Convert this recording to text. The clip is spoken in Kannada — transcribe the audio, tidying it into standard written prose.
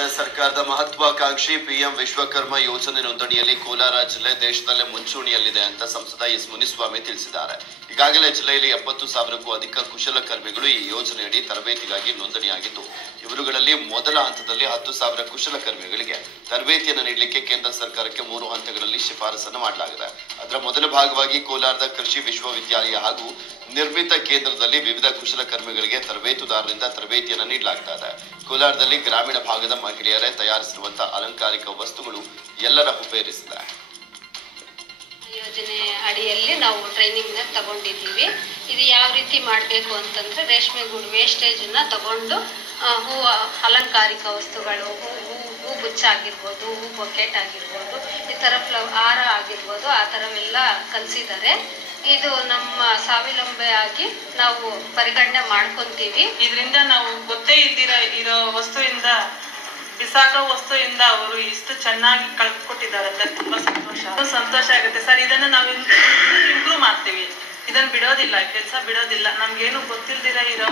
ಕೇಂದ್ರ ಸರ್ಕಾರದ ಮಹತ್ವಾಕಾಂಕ್ಷಿ ಪಿಎಂ ವಿಶ್ವಕರ್ಮ ಯೋಜನೆ ನೋಂದಣಿಯಲ್ಲಿ ಕೋಲಾರ ಜಿಲ್ಲೆ ದೇಶದಲ್ಲೇ ಮುಂಚೂಣಿಯಲ್ಲಿದೆ ಅಂತ ಸಂಸದ ಎಸ್ ಮುನಿಸ್ವಾಮಿ ತಿಳಿಸಿದ್ದಾರೆ. ಈಗಾಗಲೇ ಜಿಲ್ಲೆಯಲ್ಲಿ 70,000ಕ್ಕೂ ಅಧಿಕ ಕುಶಲಕರ್ಮಿಗಳು ಈ ಯೋಜನೆಯಡಿ ತರಬೇತಿಗಾಗಿ ನೋಂದಣಿಯಾಗಿದ್ದು, ಇವರುಗಳಲ್ಲಿ ಮೊದಲ ಹಂತದಲ್ಲಿ 10,000 ಕುಶಲಕರ್ಮಿಗಳಿಗೆ ತರಬೇತಿಯನ್ನು ನೀಡಲಿಕ್ಕೆ ಕೇಂದ್ರ ಸರ್ಕಾರಕ್ಕೆ 3 ಹಂತಗಳಲ್ಲಿ ಶಿಫಾರಸನ್ನು ಮಾಡಲಾಗಿದೆ. ಅದರ ಮೊದಲ ಭಾಗವಾಗಿ ಕೋಲಾರದ ಕೃಷಿ ವಿಶ್ವವಿದ್ಯಾಲಯ ಹಾಗೂ ನಿರ್ಮಿತ ಕೇಂದ್ರದಲ್ಲಿ ವಿವಿಧ ಕುಶಲಕರ್ಮಿಗಳಿಗೆ ತರಬೇತುದಾರರಿಂದ ತರಬೇತಿಯನ್ನು ನೀಡಲಾಗ್ತಾ ಇದೆ. ಕೋಲಾರದಲ್ಲಿ ಗ್ರಾಮೀಣ ಭಾಗದ ಮಹಿಳೆಯರೇ ತಯಾರಿಸಿರುವಂತಹ ಅಲಂಕಾರಿಕ ವಸ್ತುಗಳು ಎಲ್ಲರ ಹುಬ್ಬೇರಿಸಿದೆ. ಯೋಜನೆ ಅಡಿಯಲ್ಲಿ ನಾವು ಟ್ರೈನಿಂಗ್ ನ ತಗೊಂಡಿದ್ದೀವಿ. ಇದು ಯಾವ ರೀತಿ ಮಾಡಬೇಕು ಅಂತಂದ್ರೆ ರೇಷ್ಮೆ ಗೂಡು ವೇಸ್ಟೇಜ್ ನ ತಗೊಂಡು ಹೂ ಅಲಂಕಾರಿಕ ವಸ್ತುಗಳು, ಹೂ ಗುಚ್ಚ ಆಗಿರ್ಬೋದು, ಹೂ ಬೊಕೆಟ್ ಆಗಿರ್ಬೋದು, ಈ ತರ ಹಾರ ಆಗಿರ್ಬೋದು, ಆ ತರವೆಲ್ಲ ಕಲಿಸಿದ್ದಾರೆ. ಇದು ನಮ್ಮ ಸ್ವಾವಲಂಬಿ ಆಗಿ ನಾವು ಪರಿಗಣನೆ ಮಾಡ್ಕೊಂತೀವಿ. ಇದರಿಂದ ನಾವು ಗೊತ್ತೇ ಇರೋ ವಸ್ತುವಿಂದ ಬಿಸಾಕೋ ವಸ್ತುವಿಂದ ಅವರು ಇಷ್ಟು ಚೆನ್ನಾಗಿ ಕಳ್ಕೊಟ್ಟಿದ್ದಾರೆ ಅಂತ ತುಂಬಾ ಸಂತೋಷ ಆಗುತ್ತೆ ಸರ್. ಇದನ್ನ ನಾವು ಇಂಪ್ರೂವ್ ಮಾಡ್ತೀವಿ. ಇದನ್ನ ಬಿಡೋದಿಲ್ಲ, ಕೆಲಸ ಬಿಡೋದಿಲ್ಲ. ನಮ್ಗೇನು ಗೊತ್ತಿಲ್ದಿರ ಇರೋ